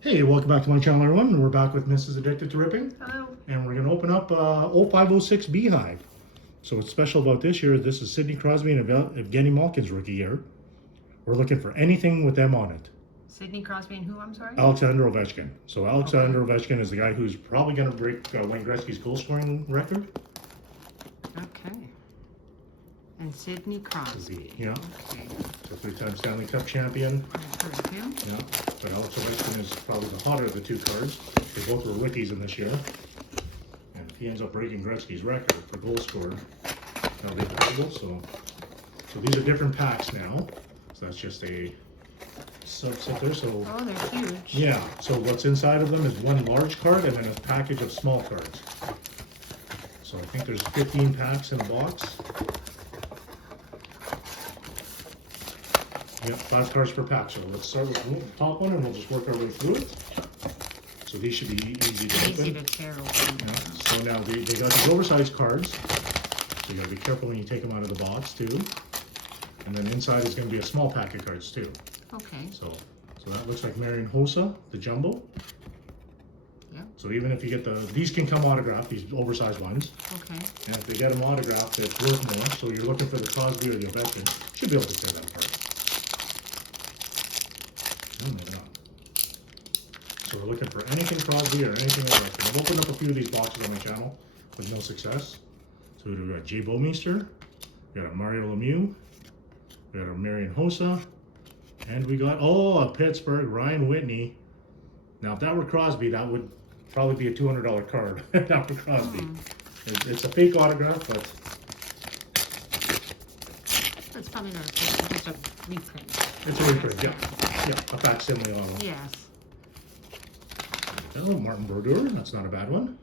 Hey, welcome back to my channel, everyone. We're back with Mrs. Addicted to Ripping, Hello. and we're going to open up 0506 Beehive. So what's special about this year, this is Sidney Crosby and Evgeny Malkin's rookie year. We're looking for anything with them on it. Sidney Crosby and who, I'm sorry? Alexander Ovechkin. So Alexander Ovechkin is the guy who's probably going to break Wayne Gretzky's goal scoring record. Okay. And Sidney Crosby. Yeah. Okay. So three-time Stanley Cup champion. I've heard of him. Yeah. But Alex Ovechkin is probably the hotter of the two cards. They both were rookies in this year. And if he ends up breaking Gretzky's record for goal scorer, that'll be possible. So these are different packs now. So that's just a subset there. So Oh, they're huge. yeah. So what's inside of them is one large card and then a package of small cards. So I think there's 15 packs in a box. Yep, 5 cards per pack. So let's start with the top one and we'll just work our way through it. So these should be easy to Easy open. to tear open. Yeah. So now they got these oversized cards. So you gotta be careful when you take them out of the box too. And then inside is gonna be a small pack of cards too. Okay. So that looks like Marian Hossa, the jumbo. Yeah. So even if you get these can come autographed, these oversized ones. Okay. And if they get them autographed, it's worth more. So you're looking for the Crosby or the Ovechkin, should be able to tear that apart. No, maybe not. So we're looking for anything Crosby or anything Ovechkin. I've opened up a few of these boxes on my channel with no success. So we've got Jay Bouwmeester, we got a Mario Lemieux, we got a Marian Hossa, and we got, a Pittsburgh, Ryan Whitney. Now if that were Crosby, that would probably be a $200 card. Not for Crosby. It's a fake autograph, but That's probably not a picture, just a reprint. it's a reprint, yeah. Yeah, a facsimile auto. Yes. Oh, Martin Brodeur, that's not a bad one.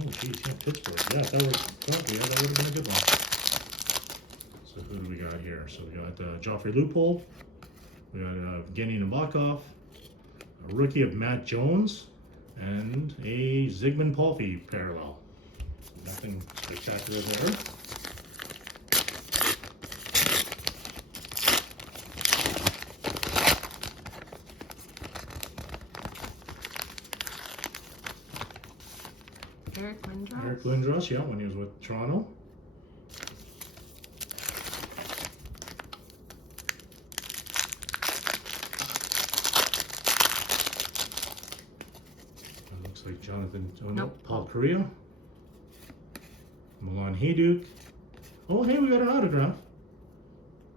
Oh, geez, yeah, Pittsburgh. Yeah, that would have been a good one. So who do we got here? So we got Joffrey Lupul. We got Evgeny Nabokov, a rookie of Matt Jones, and a Zygmunt Palffy parallel. Nothing spectacular there. Eric Lindros. Eric Lindros, yeah, when he was with Toronto. That looks like Jonathan, Nope. Paul Kariya. Milan Hajduk. Oh, hey, we got an autograph.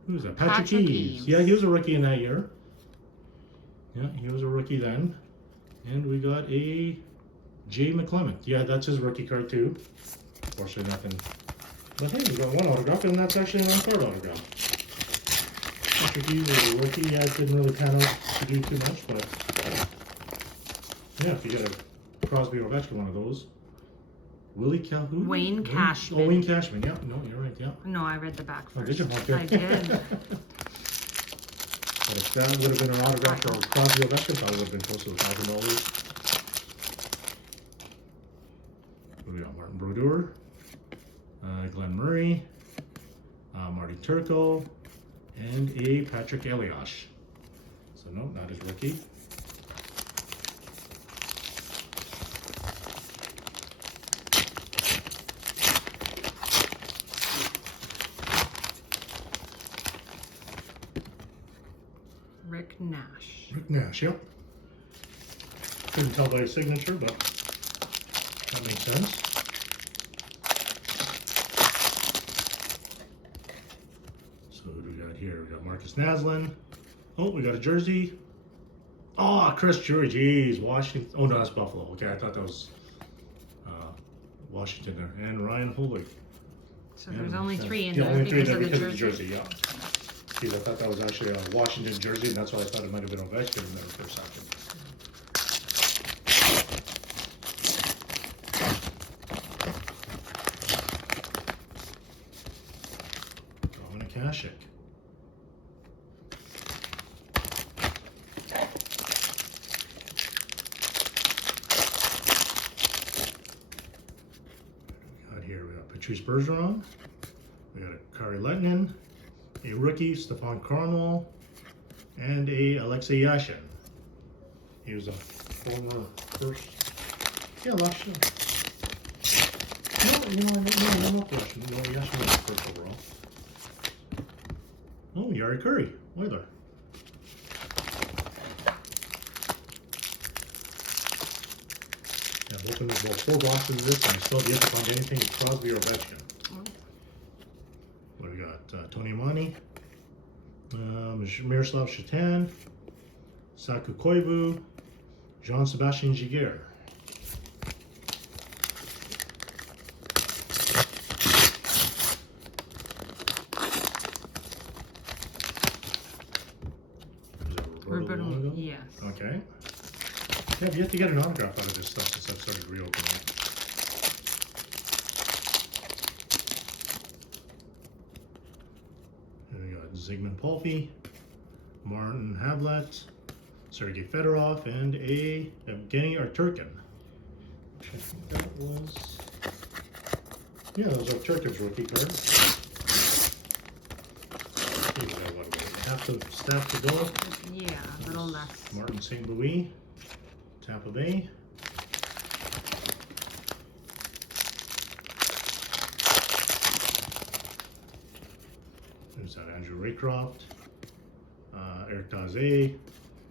Who's that? Patrick Eaves. Yeah, he was a rookie in that year. Yeah, he was a rookie then. And we got a Jay McClement. Yeah, that's his rookie card too. Unfortunately, nothing. But hey, we got one autograph, and that's actually an on-card autograph. Patrick Eaves was a rookie. Yeah, it didn't really pan out to do too much, but yeah, if you get a Crosby or Ovechkin, one of those. Willie Calhoun? Wayne Cashman. Oh, Wayne Cashman. Yeah, no, you're right. Yeah. No, I read the back Oh, first. did you? Okay. I did. But if that would have been an autograph for Crosby or Ovechkin, probably would have been close to $1,000. We got Martin Brodeur, Glenn Murray, Marty Turco, and a Patrick Elias. So no, not his rookie. Rick Nash. Rick Nash, yep. Couldn't tell by his signature, but that makes sense. So who do we got here? We got Marcus Naslund. Oh, we got a jersey. Oh, Chris Drury. Jeez, Washington. Oh, no, that's Buffalo. Okay, I thought that was Washington there. And Ryan Holig. So there's only 3 in Yeah, there only 3 because in of there the because jersey. of the jersey, yeah. Geez, I thought that was actually a Washington jersey, and that's why I thought it might have been Ovechkin in there for a second. Drawing a Kashik. Patrice Bergeron. We got a Kari Lettinen, a rookie, Stefan Carnell, and a Alexei Yashin. He was a former first. Yeah, last year. No, not Yashin. No, Yashin was first overall. Oh, Yari Curry, Oiler. Yeah, I've opened about 4 boxes of this, and I still have yet to find anything with Crosby or Ovechkin. What do we got? Tony Amani, Miroslav Shatan, Saku Koivu, Jean-Sebastien Giguère. Roberto, yes. Okay. Yeah, I've yet to get an autograph out of this stuff since I've started reopening it. And we got Zygmunt Polfi, Martin Havlat, Sergei Fedorov, and a Evgeny Arturkin. I think that was... Yeah, those are Turkin's rookie card. Half the staff to go. Yeah, a little less. Martin St. Louis, Tampa Bay. There's that Andrew Raycroft, Eric Daze,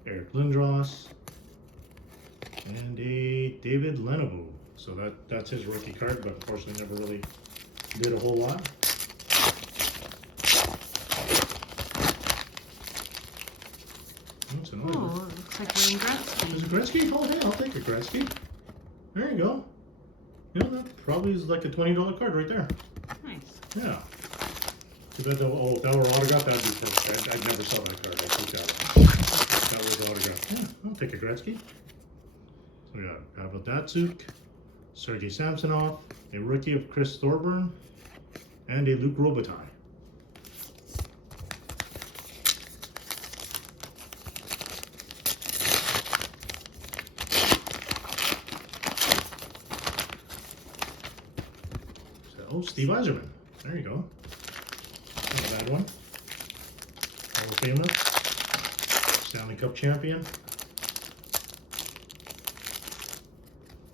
Eric Lindros, and a David Lenabou. So that's his rookie card, but unfortunately never really did a whole lot. Oh, it looks like Wayne Gretzky. Is it Gretzky? Oh, hey, I'll take a Gretzky. There you go. You know, that probably is like a $20 card right there. Nice. Yeah. Too bad though, if that were autographed, that'd be perfect. I'd never sell that card. I'd take that one. That was autographed. Yeah, I'll take a Gretzky. So we got Pavel Datsyuk, Sergei Samsonov, a rookie of Chris Thorburn, and a Luc Robitaille. Oh, Steve Yzerman. There you go. Not a bad one. Hall of Famer. Stanley Cup champion.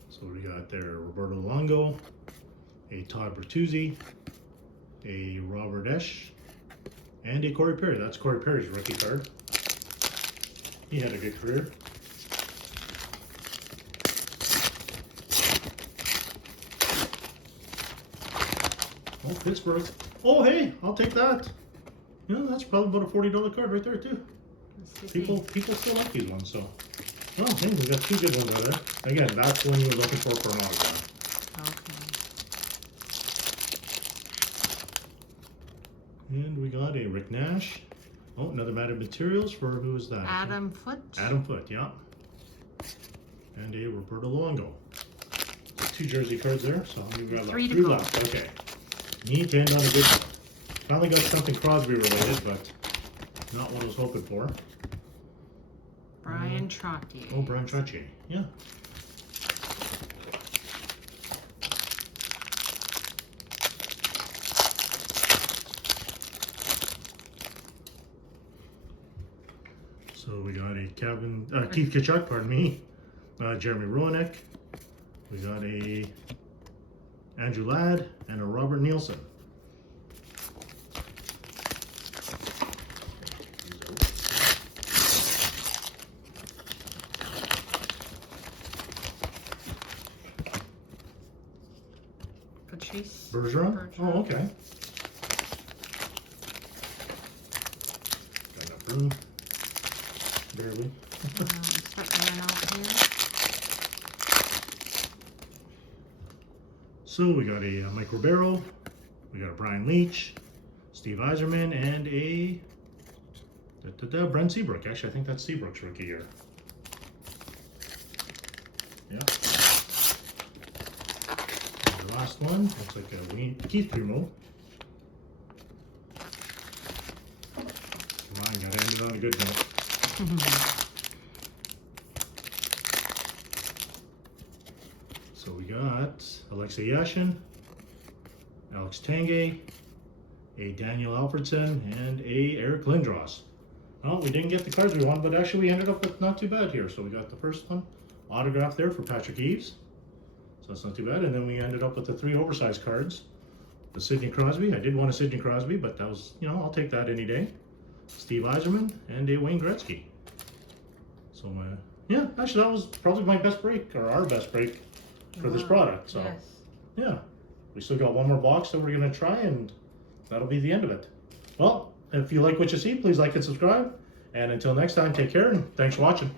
So we got there Roberto Luongo, a Todd Bertuzzi, a Robert Esch, and a Corey Perry. That's Corey Perry's rookie card. He had a good career. Oh, Pittsburgh. Oh, hey, I'll take that. You know, that's probably about a $40 card right there, too. People still like these ones, so. Oh, hey, we got 2 good ones out there. Again, that's the one you were looking for an autograph. Okay. And we got a Rick Nash. Oh, another Matted Materials for, who is that? Adam Foote. Adam Foote, yeah. And a Roberto Luongo. 2 jersey cards there, so we've got 3 to 3 go. left. Okay. Need to end on a good one. Finally got something Crosby related, but not what I was hoping for. Brian Trottier. Oh, Brian Trottier, yeah. So we got a Keith Tkachuk, pardon me. Jeremy Roenick. We got a Andrew Ladd and a Robert Nielsen. Patrice Bergeron? Oh, okay. Got enough room. Barely. Expecting out here. So we got a Mike Ribeiro, we got a Brian Leach, Steve Yzerman, and a Brent Seabrook. Actually, I think that's Seabrook's rookie year. Yeah. And the last one looks like a Keith Primo. Come on, gotta end it on a good note. So we got Alexei Yashin, Alex Tanguay, a Daniel Alfredson, and a Eric Lindros. Well, we didn't get the cards we wanted, but actually we ended up with not too bad here. So we got the first one autographed there for Patrick Eaves. So that's not too bad. And then we ended up with the 3 oversized cards. The Sidney Crosby. I did want a Sidney Crosby, but that was, you know, I'll take that any day. Steve Yzerman and a Wayne Gretzky. So, yeah, actually that was probably my best break, or our best break for this product. So, Yes. yeah, we still got one more box that we're going to try, and that'll be the end of it. Well, if you like what you see, please like and subscribe. And until next time, take care, and thanks for watching.